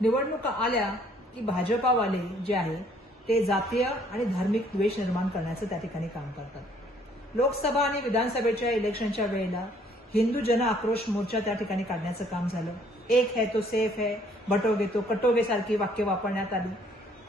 निवडणुका आल्या की भाजपावाले जे आहे ते जातीय आणि धार्मिक द्वेष निर्माण करण्याचं त्या ठिकाणी काम करतात. लोकसभा आणि विधानसभेच्या इलेक्शनच्या वेळेला हिंदू जन आक्रोश मोर्चा त्या ठिकाणी काढण्याचं काम झालं. एक है तो सेफ है, बटोगे तो कटोगे सारखी वाक्य वापरण्यात आली.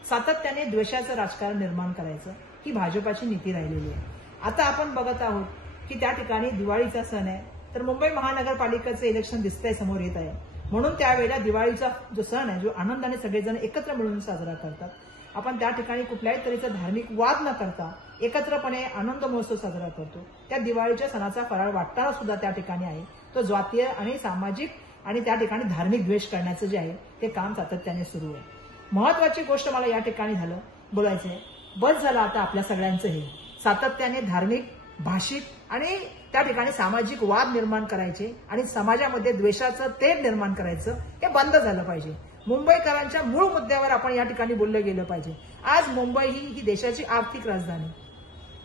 सातत्याने द्वेषाचं राजकारण निर्माण करायचं ही भाजपाची नीती राहिलेली आहे. आता आपण बघत आहोत की त्या ठिकाणी दिवाळीचा सण आहे, तर मुंबई महानगरपालिकेचं इलेक्शन दिसतंय समोर येत आहे. म्हणून त्यावेळेला दिवाळीचा जो सण आहे, जो आनंदाने सगळेजण एकत्र मिळून साजरा करतात, आपण त्या ठिकाणी कुठल्याही तऱ्हेचा धार्मिक वाद न करता एकत्रपणे आनंद महोत्सव साजरा करतो. त्या दिवाळीच्या सणाचा फराळ वाटताना सुद्धा त्या ठिकाणी आहे तो जातीय आणि सामाजिक आणि त्या ठिकाणी धार्मिक द्वेष करण्याचं जे आहे ते काम सातत्याने सुरू आहे. महत्वाची गोष्ट मला या ठिकाणी बोलायचंय, बस झालं आता आपल्या सगळ्यांचं हे सातत्याने धार्मिक, भाषिक आणि त्या ठिकाणी सामाजिक वाद निर्माण करायचे आणि समाजामध्ये द्वेषाचं तेढ निर्माण करायचं हे बंद झालं पाहिजे. मुंबईकरांच्या मूळ मुद्द्यावर आपण या ठिकाणी बोललं गेलं पाहिजे. आज मुंबई ही देशाची आर्थिक राजधानी,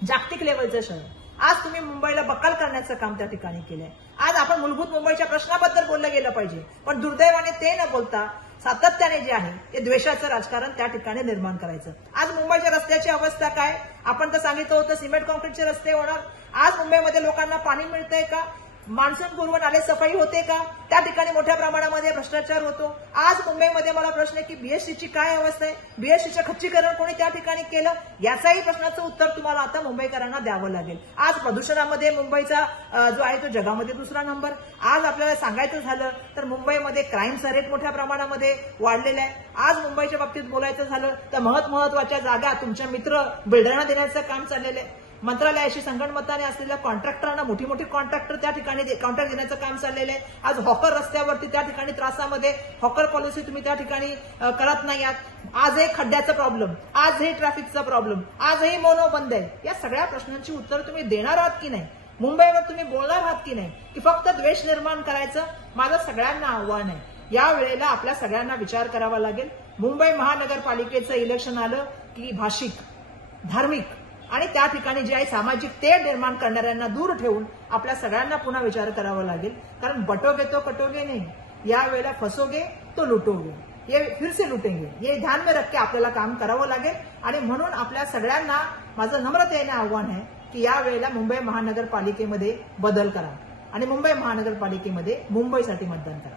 जागतिक लेवलचं शहर. आज तुम्ही मुंबईला बकाल करण्याचं काम त्या ठिकाणी केलंय. आज आपण मूलभूत मुंबईच्या प्रश्नाबद्दल बोललं गेलं पाहिजे, पण दुर्दैवाने ते न बोलता सातत्याने जे आहे ते द्वेषाचं राजकारण त्या ठिकाणी निर्माण करायचं. आज मुंबईच्या रस्त्याची अवस्था काय? आपण तर सांगितलं होतं सिमेंट कॉन्क्रीटचे रस्ते होणार. आज मुंबईमध्ये लोकांना पाणी मिळतंय का? मान्सून पूर्व नाले सफाई होते का? त्या ठिकाणी मोठ्या प्रमाणामध्ये भ्रष्टाचार होतो. आज मुंबईमध्ये मला प्रश्न आहे की बीएसटीची काय अवस्था आहे? बीएसटीचं खच्चीकरण कोणी त्या ठिकाणी केलं? याचाही प्रश्नाचं उत्तर तुम्हाला आता मुंबईकरांना द्यावं लागेल. आज प्रदूषणामध्ये मुंबईचा जो आहे तो जगामध्ये दुसरा नंबर. आज आपल्याला सांगायचं झालं तर मुंबईमध्ये क्राईमचा रेट मोठ्या प्रमाणामध्ये वाढलेला आहे. आज मुंबईच्या बाबतीत बोलायचं झालं तर महत्वाच्या जागा तुमच्या मित्र बिल्डरांना देण्याचं काम चाललेलं आहे. मंत्रालयाशी संगणमताने असलेल्या कॉन्ट्रॅक्टरांना मोठी कॉन्ट्रॅक्टर त्या ठिकाणी कॉन्ट्रॅक्ट देण्याचं काम चाललेलं आहे. आज हॉकर रस्त्यावरती त्या ठिकाणी त्रासामध्ये हॉकर पॉलिसी तुम्ही त्या ठिकाणी करत नाही आहात. आजही खड्ड्याचा प्रॉब्लेम, आजही ट्रॅफिकचा प्रॉब्लेम, आजही मोनो बंद आहे. या सगळ्या प्रश्नांची उत्तर तुम्ही देणार आहात की नाही? मुंबईवर तुम्ही बोलणार आहात की नाही? की फक्त द्वेष निर्माण करायचं? माझं सगळ्यांना आव्हान आहे, या वेळेला आपल्या सगळ्यांना विचार करावा लागेल. मुंबई महानगरपालिकेचं इलेक्शन आलं की भाषिक, धार्मिक आणि त्या ठिकाणी जे आहे सामाजिक तेढ निर्माण करणाऱ्यांना दूर ठेवून आपल्या सगळ्यांना पुन्हा विचार करावा लागेल. कारण बटोगे तो कटोगे नाही, यावेळेला फसोगे तो लुटोगे, ये फिर से लुटेंगे, हे ध्यान में रख के आपल्याला काम करावं लागेल. आणि म्हणून आपल्या सगळ्यांना माझं नम्रतेने आव्हान आहे की यावेळेला मुंबई महानगरपालिकेमध्ये बदल करा आणि मुंबई महानगरपालिकेमध्ये मुंबईसाठी मतदान करा.